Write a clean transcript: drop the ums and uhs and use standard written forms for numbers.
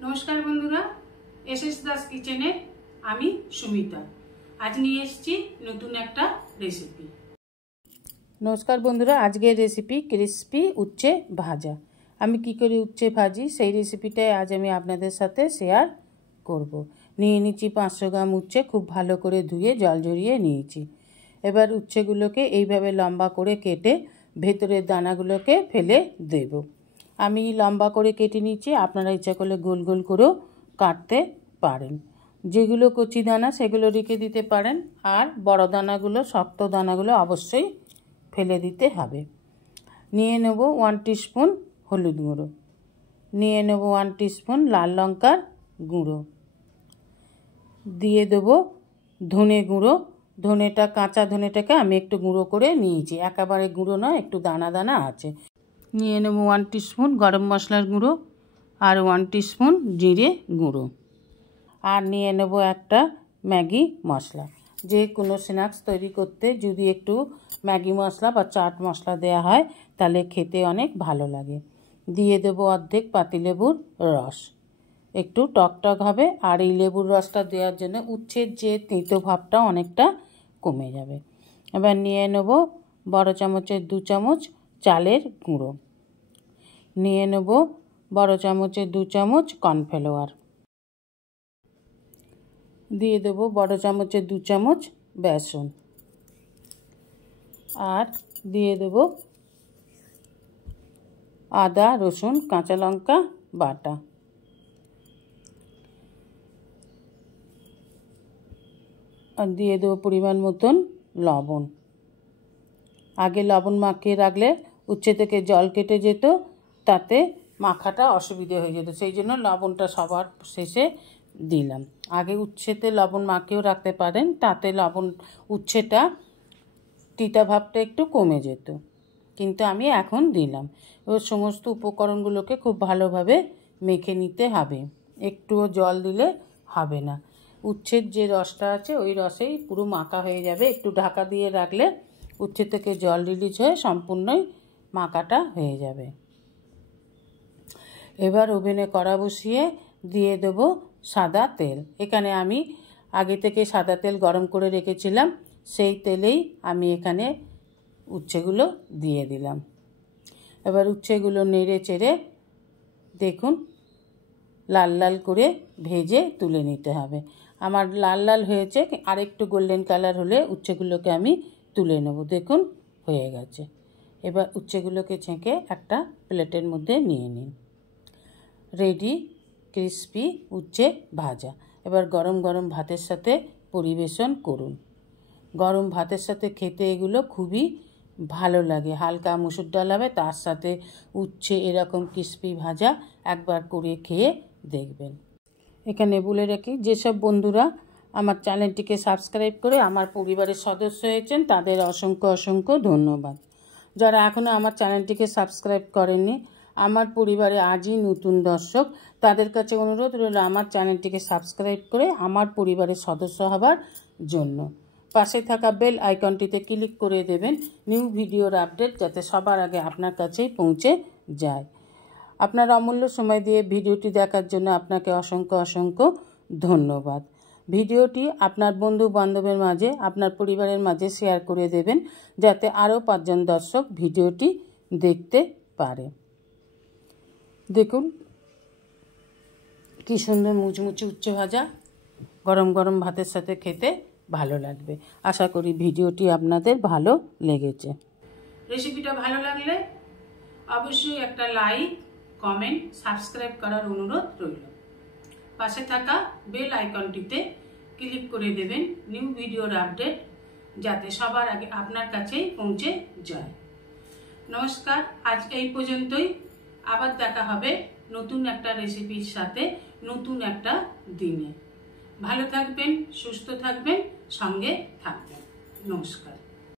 नमस्कार बंधुरा एसएस दास किचेने आमी सुमिता आज निये एसेछि नतून एकटा रेसिपि। नमस्कार बंधुरा आजकेर रेसिपि क्रिस्पी उच्छे भाजा। आमी कि करे उच्छे भाजी सेई रेसिपिटाई आज आमी आपनादेर साथे शेयार करब। निये निয়েছি 500 ग्राम उच्छे खूब भालो करे धुए जल झरिয়ে নিয়েছি। এবার উচ্ছেগুলোকে এইভাবে লম্বা করে কেটে ভেতরের দানাগুলোকে ফেলে দেব। আমি লম্বা করে কেটে নিয়েছি, আপনারা ইচ্ছা করলে গোল গোল করেও কাটতে পারেন। যেগুলো কচি দানা সেগুলো রেখে দিতে পারেন, আর বড় দানাগুলো শক্ত দানাগুলো অবশ্যই ফেলে দিতে হবে। নিয়ে নেব 1 টিস্পুন হলুদ গুঁড়ো, নিয়ে নেব 1 টিস্পুন লাল লঙ্কার গুঁড়ো, দিয়ে দেবো ধনে গুঁড়ো। ধনেটা কাঁচা ধনেটাকে আমি একটু গুঁড়ো করে নিয়েছি, একেবারে গুঁড়ো নয়, একটু দানা দানা আছে। নিয়ে নেব 1 টিস্পুন গরম মশলার গুঁড়ো আর 1 টিস্পুন জিরে গুঁড়ো, আর নিয়ে নেব একটা ম্যাগি মশলা। যে কোনো স্ন্যাক্স তৈরি করতে যদি একটু ম্যাগি মশলা বা চাট মশলা দেওয়া হয় তাহলে খেতে অনেক ভালো লাগে। দিয়ে দেবো অর্ধেক পাতিলেবুর রস, একটু টকটক হবে, আর এই লেবুর রসটা দেওয়ার জন্য উচ্ছের যে তেঁতো ভাবটা অনেকটা কমে যাবে। এবার নিয়ে নেব বড় চামচের 2 চামচ চালের গুঁড়ো, নিয়ে নেব বড় চামচের 2 চামচ কর্নফ্লাওয়ার, দিয়ে দেবো বড় চামচের 2 চামচ বেসন, আর দিয়ে দেবো আদা রসুন কাঁচা লঙ্কা বাটা, আর দিয়ে দেবো পরিমাণ মতন লবণ। আগে লবণ মাখিয়ে রাখলে উচ্ছে থেকে জল কেটে যেত, তাতে মাখাটা অসুবিধে হয়ে যেত, সেই জন্য লবণটা সবার শেষে দিলাম। আগে উচ্ছেতে লবণ মাখিয়েও রাখতে পারেন, তাতে উচ্ছেটা তিতা ভাবটা একটু কমে যেত, কিন্তু আমি এখন দিলাম। এবার সমস্ত উপকরণগুলোকে খুব ভালোভাবে মেখে নিতে হবে, একটুও জল দিলে হবে না। উচ্ছের যে রসটা আছে ওই রসেই পুরো মাখা হয়ে যাবে। একটু ঢাকা দিয়ে রাখলে উচ্ছে থেকে জল রিলিজ হয়ে সম্পূর্ণই মাখাটা হয়ে যাবে। এবার ওভেনে কড়া বসিয়ে দিয়ে দেবো সাদা তেল। এখানে আমি আগে থেকে সাদা তেল গরম করে রেখেছিলাম, সেই তেলেই আমি এখানে উচ্ছেগুলো দিয়ে দিলাম। এবার উচ্ছেগুলো নেড়ে চেড়ে দেখুন লাল লাল করে ভেজে তুলে নিতে হবে। আমার লাল লাল হয়েছে, আর একটু গোল্ডেন কালার হলে উচ্ছেগুলোকে আমি তুলে নেব। দেখুন হয়ে গেছে। এবার উচ্ছেগুলোকে ছেঁকে একটা প্লেটের মধ্যে নিয়ে নিন। রেডি ক্রিস্পি উচ্ছে ভাজা। এবার গরম গরম ভাতের সাথে পরিবেশন করুন। গরম ভাতের সাথে খেতে এগুলো খুবই ভালো লাগে। হালকা মুসুর ডাল হবে, তার সাথে উচ্ছে এরকম ক্রিস্পি ভাজা একবার করে খেয়ে দেখবেন। এখানে বলে রাখি, যেসব বন্ধুরা আমার চ্যানেলটিকে সাবস্ক্রাইব করে আমার পরিবারের সদস্য হয়েছেন তাদের অসংখ্য অসংখ্য ধন্যবাদ। যারা এখনও আমার চ্যানেলটিকে সাবস্ক্রাইব করেননি, আমার পরিবারে আজই নতুন দর্শক, তাদের কাছে অনুরোধ রইল আমার চ্যানেলটিকে সাবস্ক্রাইব করে আমার পরিবারের সদস্য হবার জন্য। পাশে থাকা বেল আইকনটিতে ক্লিক করে দেবেন নিউ ভিডিওর আপডেট যাতে সবার আগে আপনার কাছেই পৌঁছে যায়। আপনার অমূল্য সময় দিয়ে ভিডিওটি দেখার জন্য আপনাকে অসংখ্য অসংখ্য ধন্যবাদ। ভিডিওটি আপনার বন্ধু বান্ধবের মাঝে, আপনার পরিবারের মাঝে শেয়ার করে দেবেন যাতে আরও 5 জন দর্শক ভিডিওটি দেখতে পারে। দেখুন কি সুন্দর মুচমুচে উচ্ছে ভাজা, গরম গরম ভাতের সাথে খেতে ভালো লাগবে। আশা করি ভিডিওটি আপনাদের ভালো লেগেছে। রেসিপিটা ভালো লাগলে অবশ্যই একটা লাইক কমেন্ট সাবস্ক্রাইব করার অনুরোধ রইল। পাশে থাকা বেল আইকনটিতে ক্লিক করে দেবেন নিউ ভিডিওর আপডেট যাতে সবার আগে আপনার কাছেই পৌঁছে যায়। নমস্কার, আজ এই পর্যন্তই। আবার দেখা হবে নতুন একটা রেসিপির সাথে নতুন একটা দিনে। ভালো থাকবেন, সুস্থ থাকবেন, সঙ্গে থাকবেন। নমস্কার।